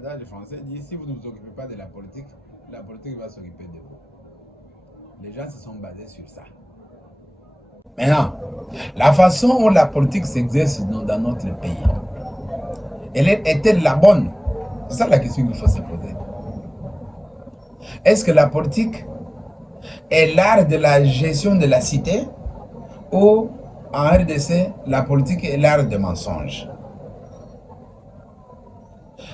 adage français dit si vous ne vous occupez pas de la politique va s'occuper de vous. Les gens se sont basés sur ça. Maintenant, la façon où la politique s'exerce dans notre pays, est-elle la bonne? C'est ça la question qu'il faut se poser. Est-ce que la politique est l'art de la gestion de la cité ou en RDC, la politique est l'art de mensonge?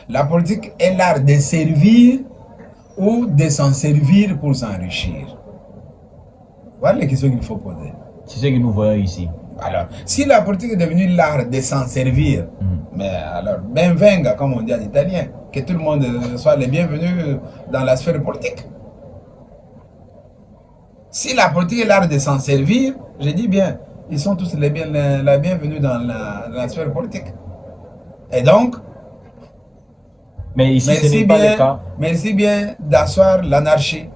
La politique est l'art de servir ou de s'en servir pour s'enrichir? Voilà les questions qu'il faut poser. C'est ce que nous voyons ici. Alors, si la politique est devenue l'art de s'en servir, mais alors, benvenga, comme on dit en italien, que tout le monde soit les bienvenus dans la sphère politique. Si la politique est l'art de s'en servir, je dis bien, ils sont tous la bienvenue dans la sphère politique. Et donc, mais ici, ce n'est pas le cas. Merci bien d'asseoir l'anarchie.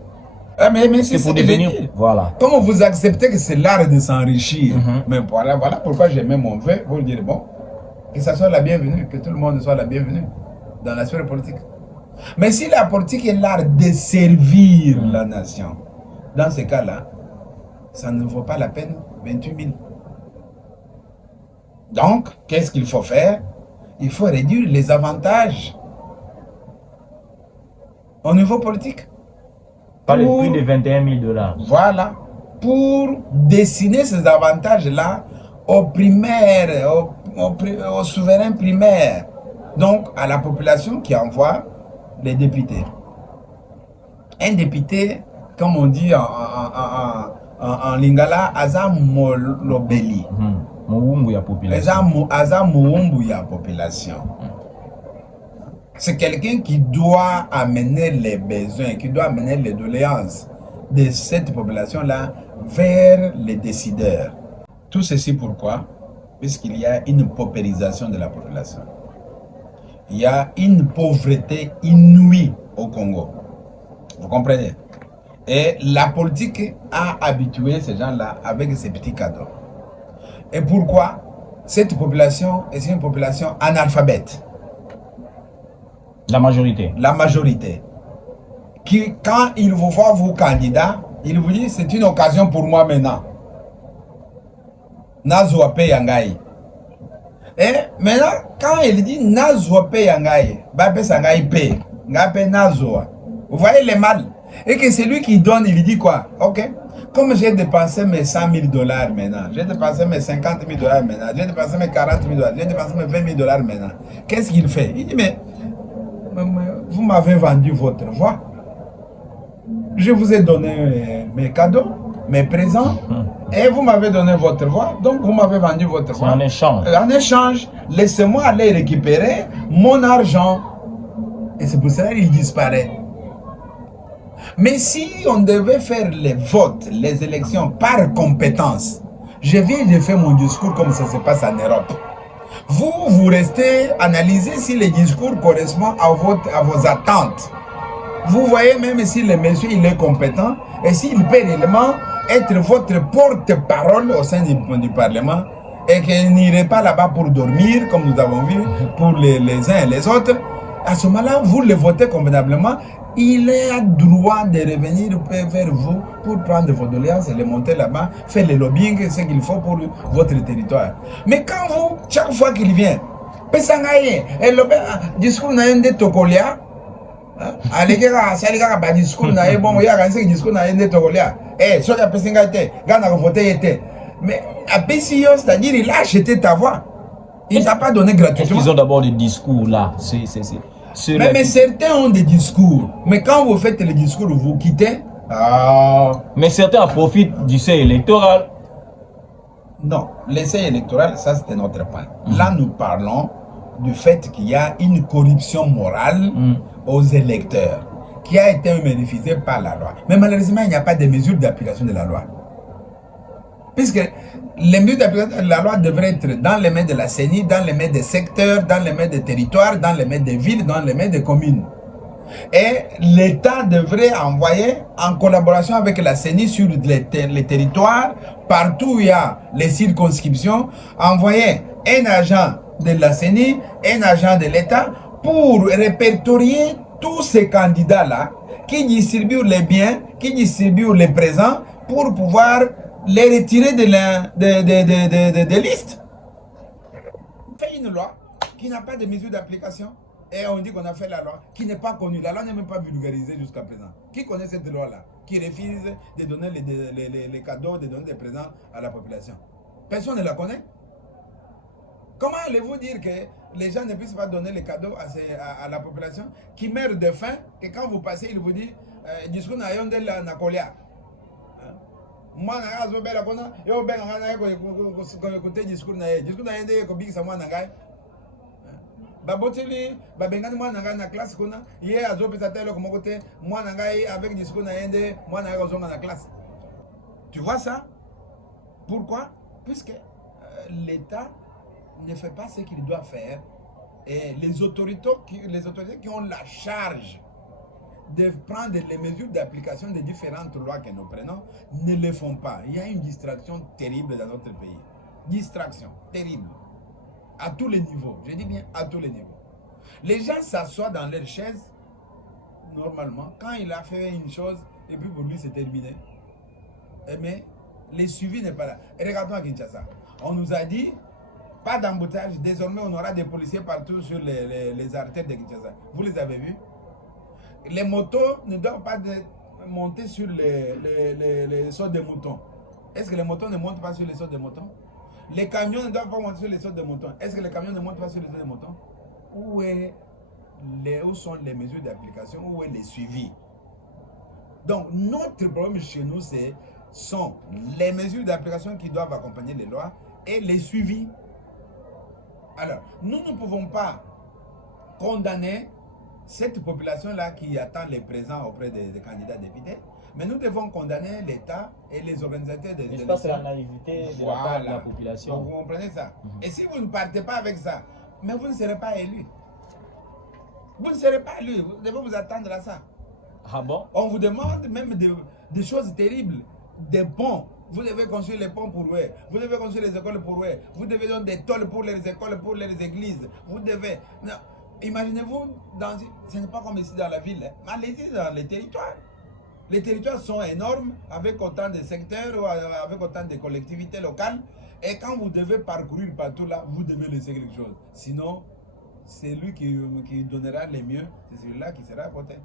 Mais c'est pour devenir, voilà. Comment vous acceptez que c'est l'art de s'enrichir? Mais voilà pourquoi j'ai mis mon vœu pour dire, bon, que ça soit la bienvenue, que tout le monde soit la bienvenue dans la sphère politique. Mais si la politique est l'art de servir la nation, dans ce cas-là, ça ne vaut pas la peine 28 000. Donc, qu'est-ce qu'il faut faire? Il faut réduire les avantages au niveau politique. Pas le prix de 21 000 $. Voilà. Pour dessiner ces avantages-là aux primaires, aux souverains primaires. Donc, à la population qui envoie les députés. Un député, comme on dit en lingala, Azam Molobeli. Azam Moumbuya population. C'est quelqu'un qui doit amener les besoins, qui doit amener les doléances de cette population-là vers les décideurs. Tout ceci pourquoi? Puisqu'il y a une paupérisation de la population. Il y a une pauvreté inouïe au Congo. Vous comprenez? Et la politique a habitué ces gens-là avec ces petits cadeaux. Et pourquoi? Cette population est une population analphabète. La majorité. La majorité. Qui, quand il vous voit, vous, candidat, il vous dit, c'est une occasion pour moi maintenant. Nazwa pe yangai. Et maintenant, quand il dit Nazwa pe yangai, Bape sangai pe, Ngape Nazwa. Vous voyez les mal. Et que c'est lui qui donne, il dit quoi? Ok. Comme j'ai dépensé mes 100 000 $ maintenant, j'ai dépensé mes 50 000 $ maintenant, j'ai dépensé mes 40 000 $, j'ai dépensé mes 20 000 $ maintenant. Qu'est-ce qu'il fait? Il dit, mais vous m'avez vendu votre voix. Je vous ai donné mes cadeaux, mes présents, et vous m'avez donné votre voix, donc vous m'avez vendu votre voix. En échange. En échange, laissez-moi aller récupérer mon argent. Et c'est pour cela qu'il disparaît. Mais si on devait faire les votes, les élections par compétence, je viens de faire mon discours comme ça se passe en Europe. Vous restez, analysez si le discours correspond à vos attentes. Vous voyez même si le monsieur il est compétent et s'il peut réellement être votre porte-parole au sein du Parlement et qu'il n'irait pas là-bas pour dormir comme nous avons vu pour les uns et les autres, à ce moment-là, vous le votez convenablement, il a droit de revenir vers vous pour prendre vos doléances et les monter là-bas, faire le lobbying, ce qu'il faut pour votre territoire. Mais quand vous, chaque fois qu'il vient, Pesangaye, et le discours n'a un de Tokolia, Allega, Saliga, ba discours n'a bon, il y a un discours n'a un de Tokolia, soit la Pesangaye, Gana voté, mais à PCO, c'est-à-dire il a acheté ta voix. Il ne t'a pas donné gratuitement. Ils ont d'abord des discours là. Mais certains ont des discours. Mais quand vous faites le discours, vous quittez. Mais certains profitent du seuil électoral. Non, le seuil électoral, ça c'était notre point. Là, nous parlons du fait qu'il y a une corruption morale aux électeurs qui a été bénéficiée par la loi. Mais malheureusement, il n'y a pas de mesures d'application de la loi. Puisque les mesures d'application de la loi devraient être dans les mains de la CENI, dans les mains des secteurs, dans les mains des territoires, dans les mains des villes, dans les mains des communes. Et l'État devrait envoyer, en collaboration avec la CENI sur les territoires, partout où il y a les circonscriptions, envoyer un agent de la CENI, un agent de l'État pour répertorier tous ces candidats-là qui distribuent les biens, qui distribuent les présents pour pouvoir les retirer des listes. On fait une loi qui n'a pas de mesure d'application et on dit qu'on a fait la loi qui n'est pas connue. La loi n'est même pas vulgarisée jusqu'à présent. Qui connaît cette loi-là? Qui refuse de donner les cadeaux, de donner des présents à la population? Personne ne la connaît. Comment allez-vous dire que les gens ne puissent pas donner les cadeaux à la population qui meurt de faim et quand vous passez, il vous dit discours na yonde la na kolia. Moi na azo bela kona yo ben na ko écouter discours na yende ko big sa moi na ngai. Baboteli babengani moi na ngai na classe kona ye azo pesa telo ko mokote moi na ngai avec discours na yende moi na ko zonga na classe. Tu vois ça? Pourquoi? Puisque l'État ne fait pas ce qu'il doit faire et les autorités qui ont la charge de prendre les mesures d'application des différentes lois que nous prenons ne le font pas. Il y a une distraction terrible dans notre pays. Distraction terrible. À tous les niveaux. Je dis bien à tous les niveaux. Les gens s'assoient dans leur chaise normalement quand il a fait une chose et puis pour lui c'est terminé. Mais le suivi n'est pas là. Et regardons à Kinshasa. On nous a dit pas d'embouteillage. Désormais, on aura des policiers partout sur les artères de Kinshasa. Vous les avez vus? Les motos ne doivent pas monter sur les sauts de moutons. Est-ce que les motos ne montent pas sur les sauts de moutons? Les camions ne doivent pas monter sur les sauts de moutons. Est-ce que les camions ne montent pas sur les sauts de moutons? Où sont les mesures d'application? Où est les suivis? Donc, notre problème chez nous, sont les mesures d'application qui doivent accompagner les lois et les suivis. Alors, nous ne pouvons pas condamner cette population-là qui attend les présents auprès des candidats députés, mais nous devons condamner l'État et les organisateurs de l'élection. C'est la naïveté de la part de la population. Vous comprenez ça? Et si vous ne partez pas avec ça, mais vous ne serez pas élu. Vous ne serez pas élu, vous devez vous attendre à ça. Ah bon? On vous demande même des choses terribles, des ponts. Vous devez construire les ponts pour eux. Vous devez construire les écoles pour eux. Vous devez donner des tôles pour les écoles, pour les églises. Vous devez... Imaginez-vous, ce n'est pas comme ici dans la ville, mais allez-y dans les territoires. Les territoires sont énormes, avec autant de secteurs, avec autant de collectivités locales. Et quand vous devez parcourir partout là, vous devez laisser quelque chose. Sinon, c'est lui qui donnera le mieux, c'est celui-là qui sera à côté.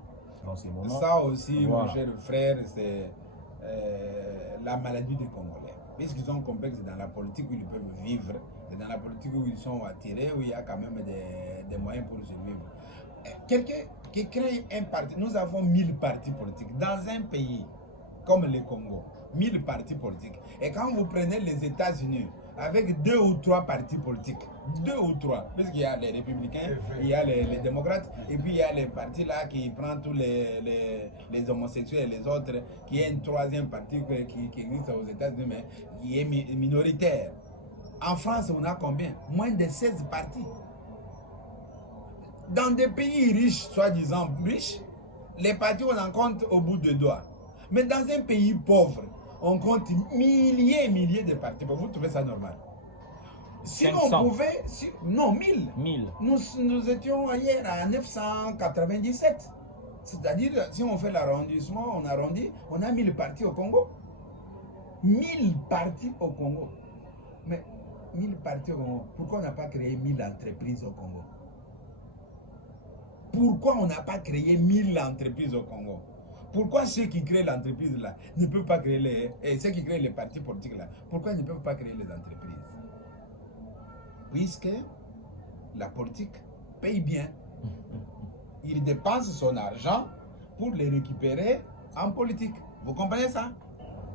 Ça aussi, voilà. Mon cher frère, c'est la maladie des Congolais. Puisqu'ils sont complexes dans la politique où ils peuvent vivre, et dans la politique où ils sont attirés, où il y a quand même des moyens pour survivre. Quelqu'un qui crée un parti, nous avons 1000 partis politiques dans un pays comme le Congo, 1000 partis politiques. Et quand vous prenez les États-Unis, avec 2 ou 3 partis politiques, 2 ou 3, puisqu'il y a les républicains, il y a les démocrates, et puis il y a les partis là qui prennent tous les homosexuels et les autres, qui est un 3e parti qui existe aux États-Unis, mais qui est minoritaire. En France, on a combien? Moins de 16 partis. Dans des pays riches, soi-disant riches, les partis on en compte au bout de doigts. Mais dans un pays pauvre, on compte milliers de partis. Vous trouvez ça normal? Si 500. On pouvait... non, 1000. 1000. Nous étions hier à 997. C'est-à-dire, si on fait l'arrondissement, on arrondit, on a 1000 partis au Congo. 1000 partis au Congo. Mais 1000 partis au Congo, pourquoi on n'a pas créé 1000 entreprises au Congo? Pourquoi on n'a pas créé 1000 entreprises au Congo? Pourquoi ceux qui créent l'entreprise là ne peuvent pas créer ceux qui créent les partis politiques là, pourquoi ils ne peuvent pas créer les entreprises? Puisque la politique paye bien. Il dépense son argent pour les récupérer en politique. Vous comprenez ça?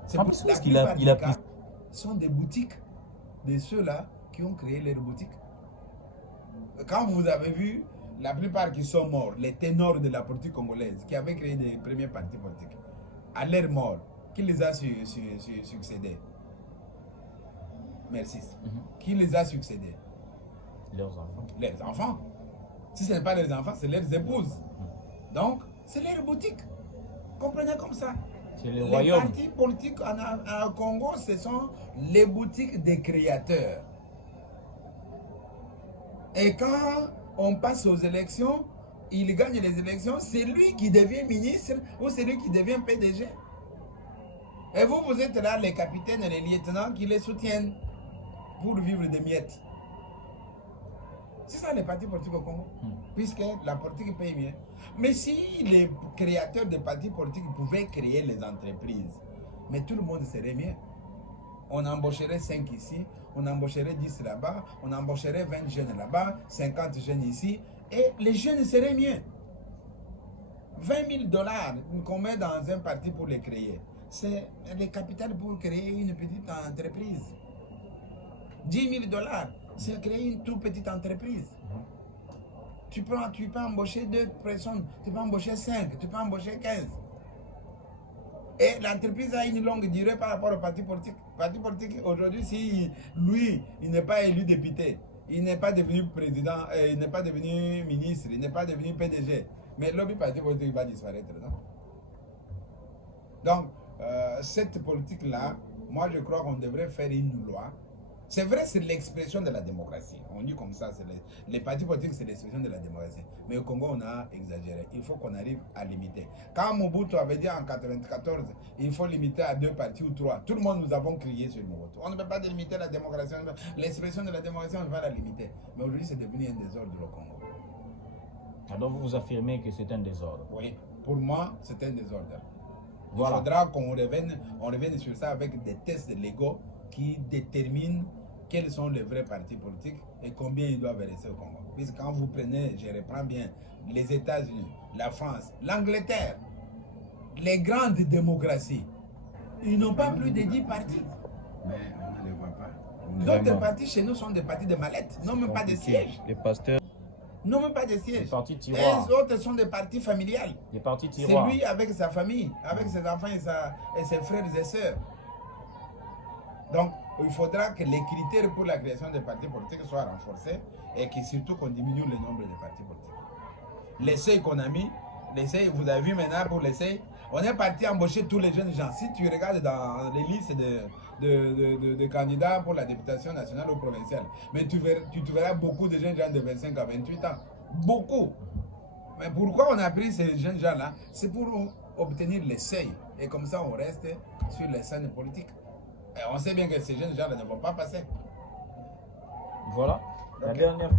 C'est pour ça qu'il a pris. Ce sont des boutiques de ceux-là qui ont créé leurs boutiques. Quand vous avez vu la plupart qui sont morts, les ténors de la politique congolaise, qui avaient créé des premiers partis politiques, à leur mort, qui les a succédés? Merci. Qui les a succédés? Leurs enfants. Leurs enfants. Si ce n'est pas leurs enfants, c'est leurs épouses. Donc, c'est leur boutique. Comprenez comme ça. C'est le royaume. Les partis politiques en Congo, ce sont les boutiques des créateurs. Et quand on passe aux élections, il gagne les élections, c'est lui qui devient ministre ou c'est lui qui devient PDG. Et vous, vous êtes là, les capitaines et les lieutenants qui les soutiennent pour vivre des miettes. C'est ça les partis politiques au Congo, puisque la politique paye mieux. Mais si les créateurs de partis politiques pouvaient créer les entreprises, mais tout le monde serait mieux. On embaucherait 5 ici, on embaucherait 10 là-bas, on embaucherait 20 jeunes là-bas, 50 jeunes ici, et les jeunes seraient mieux. 20 000 $ qu'on met dans un parti pour les créer, c'est le capital pour créer une petite entreprise. 10 000 $, c'est créer une toute petite entreprise. Tu peux embaucher 2 personnes, tu peux embaucher 5, tu peux embaucher 15. Et l'entreprise a une longue durée par rapport au parti politique. Le parti politique, aujourd'hui, si lui, il n'est pas élu député, il n'est pas devenu président, il n'est pas devenu ministre, il n'est pas devenu PDG, mais le parti politique va disparaître, non? Donc, cette politique-là, moi je crois qu'on devrait faire une loi. C'est vrai, c'est l'expression de la démocratie. On dit comme ça, les partis politiques, c'est l'expression de la démocratie. Mais au Congo, on a exagéré. Il faut qu'on arrive à limiter. Quand Mobutu avait dit en 1994, il faut limiter à 2 partis ou 3, tout le monde nous avons crié sur Mobutu. On ne peut pas limiter la démocratie. L'expression de la démocratie, on va la limiter. Mais aujourd'hui, c'est devenu un désordre au Congo. Alors vous affirmez que c'est un désordre? Oui, pour moi, c'est un désordre. Voilà. Il faudra qu'on revienne sur ça avec des tests légaux qui déterminent quels sont les vrais partis politiques et combien ils doivent rester au Congo. Puisque quand vous prenez, je reprends bien, les États-Unis, la France, l'Angleterre, les grandes démocraties, ils n'ont pas plus de 10 partis. Mais on ne les voit pas. D'autres partis chez nous sont des partis de mallettes, non même pas de sièges. Les pasteurs. Non même pas de sièges. Les partis Et tiroirs. les autres sont des partis familiales. Les partis C'est tiroirs. lui avec sa famille, avec ses enfants et ses frères et sœurs. Donc, il faudra que les critères pour la création des partis politiques soient renforcés et que surtout qu'on diminue le nombre de partis politiques. Les seuils qu'on a mis, les seuils, vous avez vu maintenant pour les seuils, on est parti embaucher tous les jeunes gens. Si tu regardes dans les listes de candidats pour la députation nationale ou provinciale, mais tu verras beaucoup de jeunes gens de 25 à 28 ans. Beaucoup. Mais pourquoi on a pris ces jeunes gens-là? C'est pour obtenir les seuils. Et comme ça, on reste sur les scènes politiques. Et on sait bien que ces jeunes gens-là ne vont pas passer. Voilà. La Ok. dernière.